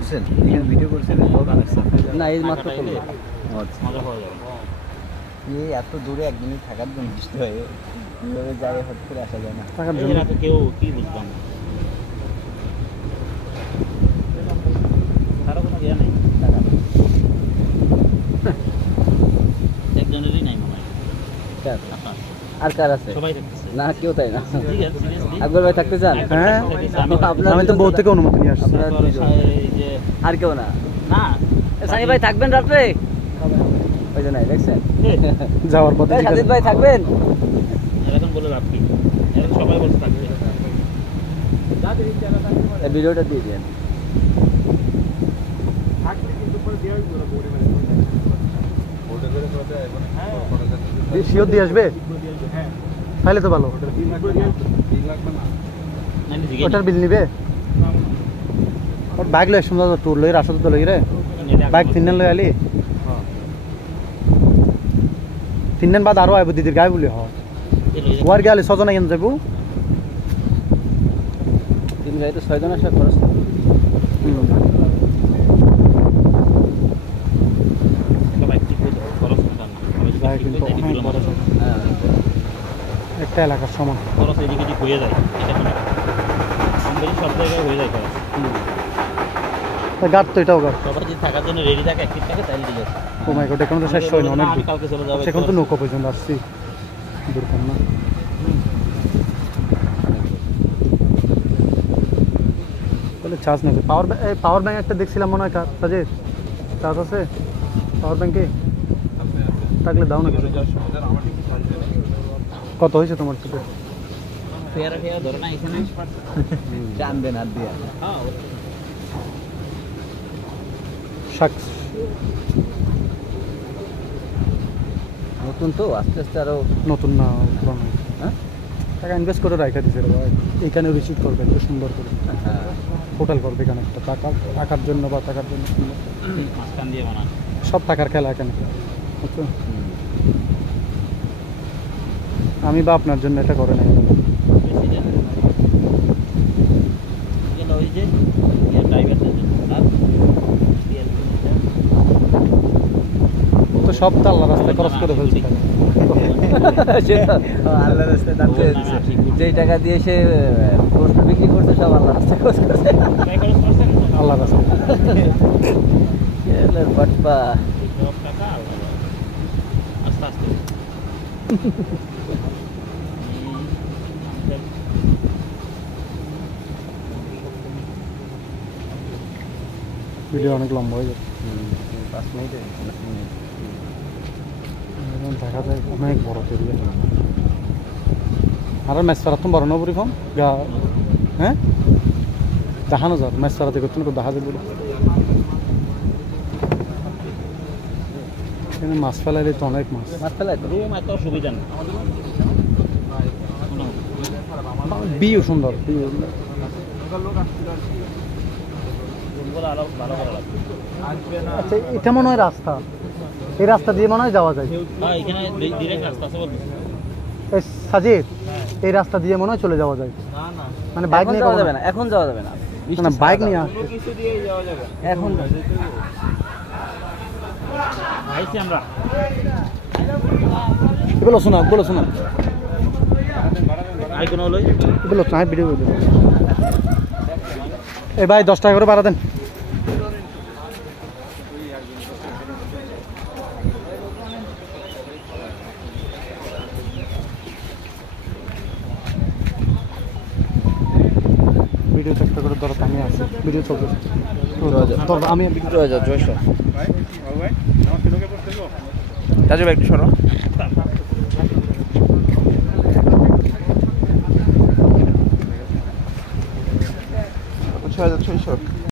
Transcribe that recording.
করছেন? এখানে ভিডিও করছেন? না এই মাত্র করলো। মজা পাওয়া যাবে। এই এত দূরে একদিনই থাকার জন্য বৃষ্টি হয়, কীভাবে যায় হট করে আসা যায় না। থাকার এই জন্য রাতে কেউ কি বুঝলাম না। কারো কোনো ইয়ে নেই টাকা একজনেরই নাই মনে হয়। কার? আপনার আর কার আছে? সবাই থাকতেছে না কেউ তাই না। ঠিক আছে seriously? আকবর ভাই থাকতে চান? হ্যাঁ আপনার আমি তো বউ থেকে অনুমতি নিয়ে আসছি। আপনারা দুইজন। এই যে আর কেউ না? না সানি ভাই থাকবেন রাত্রে? ওই যে নাই দেখছেন? যাওয়ার পথে এই সাজিদ ভাই থাকবেন? এখন বলে লাভ কি, এখন সবাই বলতে থাকবে। এই ভিডিওটা দিয়ে দেন। শিওর দিয়ে আসবে, তাহলে তো ভালো। ওটার বিল নিবে? ওর বাইক লই সুন্দর টুর লই রাস্তা তো লই রে বাইক তিনজন লই আলি তিনজন বাদ আরো আইব দিদির গায়ে বলি হ ওয়ার গেলে ছজন আইন যাবো। তিন গাড়ি তো 6 জন আসা খরচ। একটা এলাকার সমান খরচ এদিকে এদিক হয়ে যায়, এটা কোনো কম বেশি সব জায়গায় হয়ে যায় খরচ। গাড় তো এটাও গাড়। সবাই যদি থাকার জন্য রেডি থাকে, অ্যাক্টিভ থাকে, তাহলে ঠিক আছে। ও মাই গড, এখন তো শেষ হয় না, অনেক আমি কালকে চলে যাবো। এখন তো নৌকা পর্যন্ত আসছি দূরকার না। তাহলে চার্জ নেবে। পাওয়ার ব্যাংক একটা দেখছিলাম মনে হয়, কার সাজে চার্জ আছে পাওয়ার ব্যাংকে? থাকলে দাও না কিছু। কত হয়েছে তোমার সাথে? ফেয়ারা ফেয়ারা ধরে না এখানে টান দেন হাত দিয়ে। হ্যাঁ শাকস নতুন তো আস্তে আস্তে আরো নতুন না পুরনো। হ্যাঁ টাকা ইনভেস্ট করে রাখা দিয়েছে রে ভাই, এইখানে রিসিভ করবে একটু সুন্দর করে হ্যাঁ হোটেল করবে এখানে একটা টাকার জন্য বা টাকার জন্য সুন্দর। মাঝখান দিয়ে বানানো সব টাকার খেলা এখানে, বুঝছো? আমি বা আপনার জন্য এটা করে নাই। ওই যে ড্রাইভারদের জন্য আর তো সব তো আল্লাহ রাস্তায় খরচ করে ফেলছে টাকা। সেটা আল্লাহ রাস্তায় দাম করে দিচ্ছে। যেই টাকা দিয়ে সে গোস্ত বিক্রি করছে সব আল্লাহ রাস্তায় খরচ করছে। আল্লাহ রাস্তায় বাটপা সব টাকা আস্তে আস্তে ভিডিও অনেক লম্বা হয়ে যাবে। 5 মিনিটে এখন দেখা যায় অনেক বড় এরিয়া। আর মেসপাড়া তো বড় নবরী ফোন গা, হ্যাঁ দেখানো যাবে মেসপাড়া থেকে তুমি দেখা যাবে। এখানে মাছ ফেলাইলে তো অনেক মাছ। মাছ ফেলাই তো রুম এত সুবিধা নেই। বিও সুন্দর, রুমগুলো আরো ভালো করা লাগবে। আচ্ছা এটা মনে হয় রাস্তা, এই রাস্তা দিয়ে মনে হয় যাওয়া যায়। হ্যাঁ এখানে ডিরেক্ট রাস্তা আছে বলতে। এই সাজিদ এই রাস্তা দিয়ে মনে হয় চলে যাওয়া যায়, না না মানে বাইক এখন নিয়ে যাওয়া যাবে না, এখন যাওয়া যাবে না, না বাইক নিয়ে কিছু দিয়ে যাওয়া যাবে এখন আইছি আমরা। এগুলো শোনা, এগুলো শোনা, আই কোন হলো এগুলো শোনা ভিডিও করে দেবো। এই ভাই 10 টাকা করে ভাড়া দেন। ভিডিও একটা করে দরকার আমি আছে, ভিডিও চলছে। আমি জয়শ রাজু ভাই একটু সরো। 6600